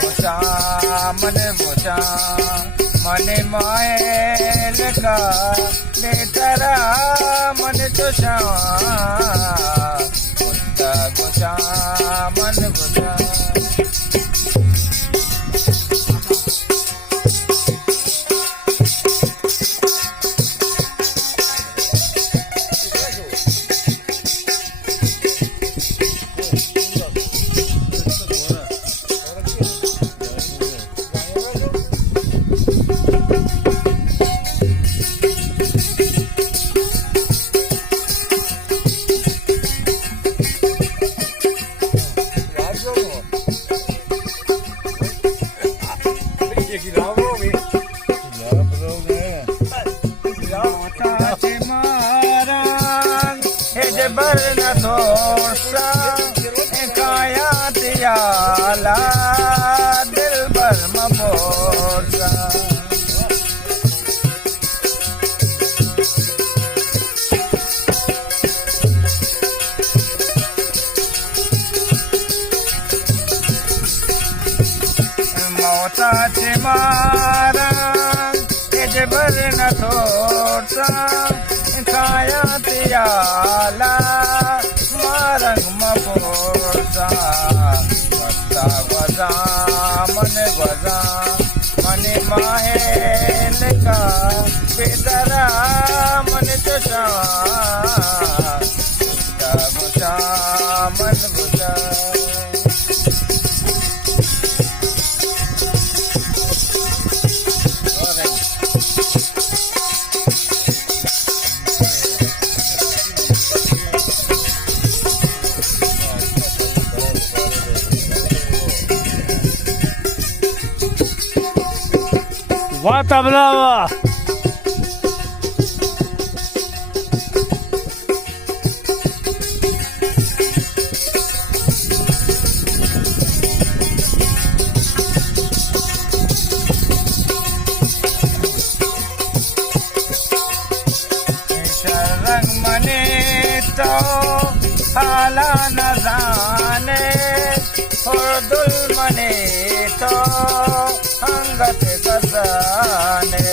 घुसा मन घुसा मन मायल का बेतरा मन चुसा घुसा मन घुसा बरन दोसा काया दियाला दिल भर मोसा मौताचे मारा बरन दोसा काया दियाला मारंग मपोसा वस्ता वजा मन वजा मन माहेल का बेतरा मन चुसा घुसा मन घुसा वाह तबला वाह रंग मने तो हाला न जाने और दुल मने तो अंगत कसाने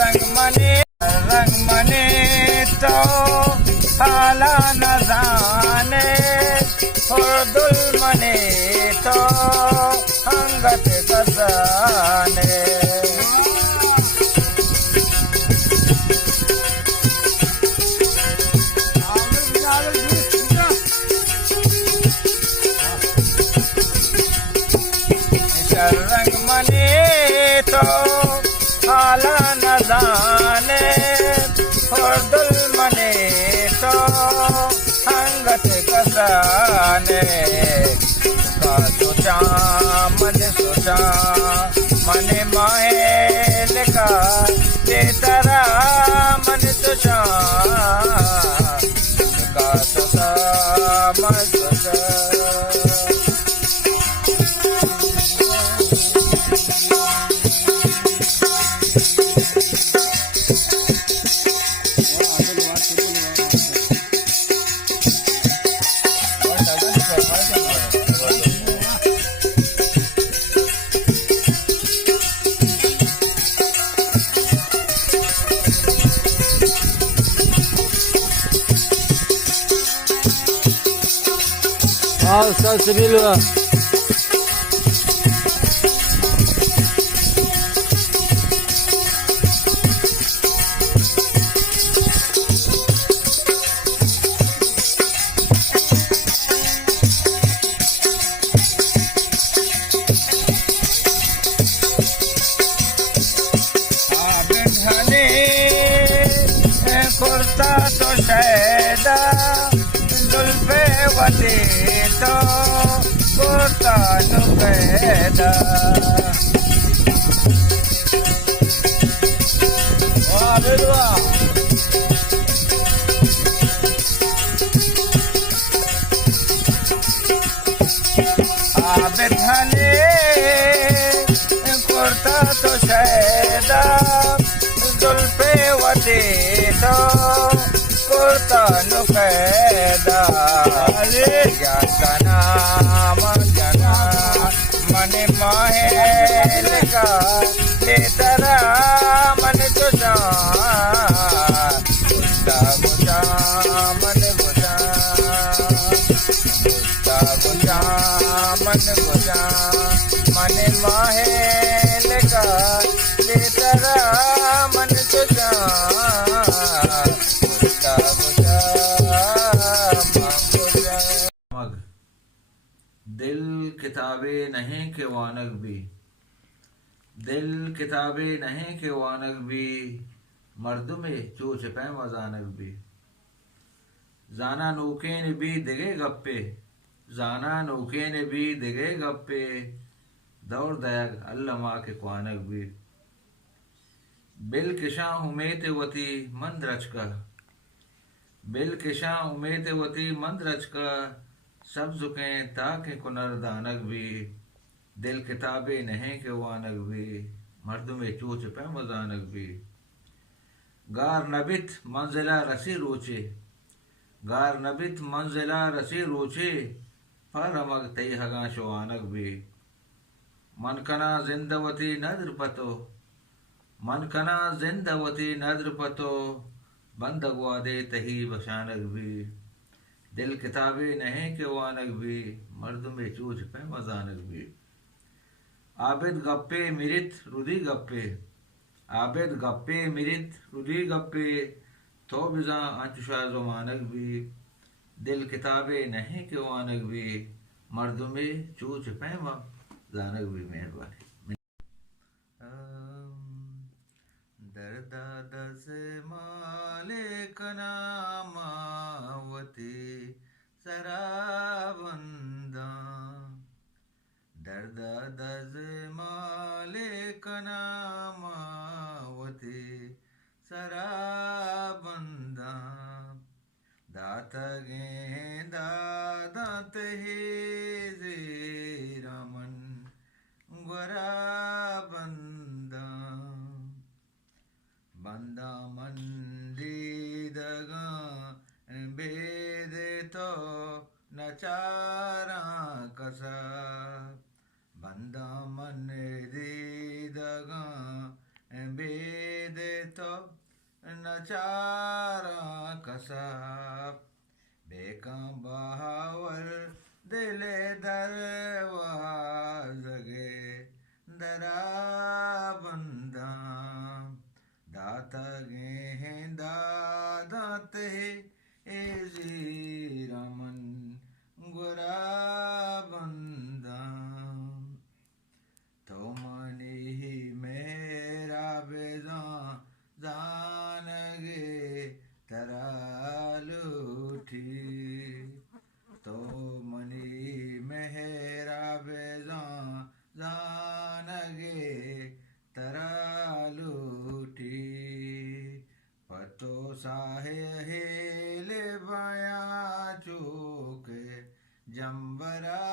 रंग मने तो हाला न जाने और दुल मने तो अंगत कसाने रंग मने तो हाला न जाने और दुल मने तो अंगत कसाने सोचा मन सोचा मन माहेल का बेतरा मन तुझा सोचा मन सोचा आओ सब से मिलो कुर्ता तो शैदा जुल्फे वती तो कुर्ता नुकैदा आबिद हले कुर्ता तो शैदा जुल्फे वती तो कुर्ता नुकैदा जना जना मन महल का तेरा मन तुझा गुस्सा गुस्सा मन गुस्सा गुस्सा मन गुस्सा मन महल का तेरा मन तुझा गुस्सा गुस्सा मग दिल किताबे नहीं के वानक भी, दिल किताबे नहीं के वानक भी, मर्दुमे चोच पै मजानक भी। जाना नौके भी दिगे गप्पे, जाना नौके भी दिगे गप्पे, दौर दयग अल्लमा के क्वानक भी। बिल किशां उमेत वती मंद रचका, बिल किशां उमेत वती मंद रचका, सब झुकें ताकि कुनर दानक भी। दिल किताबे नहीं के वानक भी, मर्द में चोच पे मजानक भी। गार नबित मंजिला रसी रोचे, गार नबित मंजिला रसी रोचे, पर अमग तई हगा शवानक भी। मनकना जिंदवती नद्र पतो, मनकना जिंदवती नद्र पतो, बंदगवा दे तही बशानक भी। दिल किताबे नहीं के वानक भी, मर्द में चूच पे मजानक भी। आबिद गप्पे मिरित रुदी गप्पे, आबिद गप्पे मिरित रुदी गप्पे, तो बिजा अंचुशा जुमानक भी। दिल किताबे नहीं के वानक भी, मर्द में चूच पे मजानक भी। मेहरबानी। दर्दा दस मालिक नामावती सराबंदा, दर्दा दस मालिक नामावती सराबंदा, दात गेंदा दात ही रमन गुरा बंदा, बंदा मंदी दगा बेदे तो नचारा कसा, बंदा मंदी दगा बेदे तो नचारा कसा। बेका बहावर दिले दरवाज़गे दरा बंदा, दात गेंदा दात है रमन गुरा बंदा। तो मनी ही मेरा बेजा जानगे तरा लूठी, तो मनी मेरा बेजा जानगे तरा लूठी। पतो साहे हेले बाया चूके जम्बरा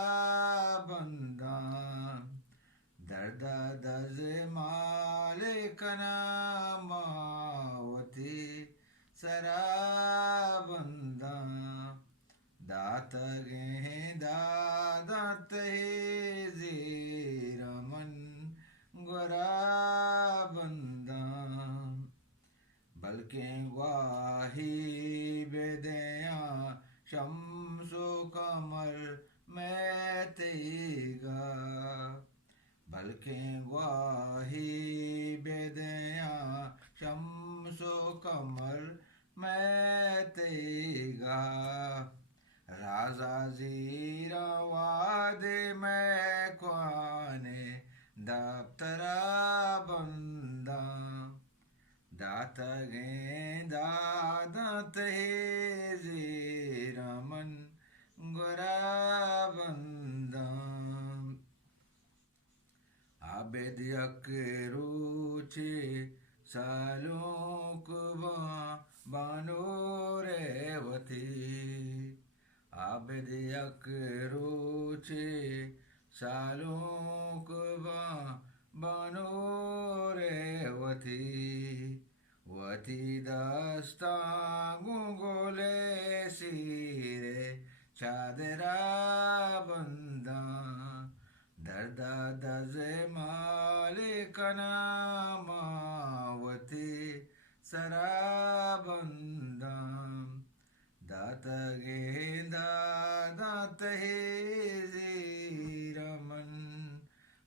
बंदा, दर्दा दज मालिक नामावती सराबंदा, दात गेंदा दात ही रमन गुरा बंदा। बल्कि वाही बेदया शम्सो कमर मैं तेगा, बल्कि वाही बेदया शम्सो कमर मैं तेगा। राजा जीरा वादे मैं क्वाने दफ्तरा बंदा, दात गेंदा दात हे रमन गुरा बंदा। आबिद यक रूचे सालों कुबा बानो रेवती, आबिद यक रूचे सालों कुबा बानो वती वती दस्ता गुंगोले सिरे चादरा बंदा दर्दा दजे मालिकना मावती सराबंदा दात गेंदा दात हे रमन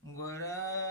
गोरा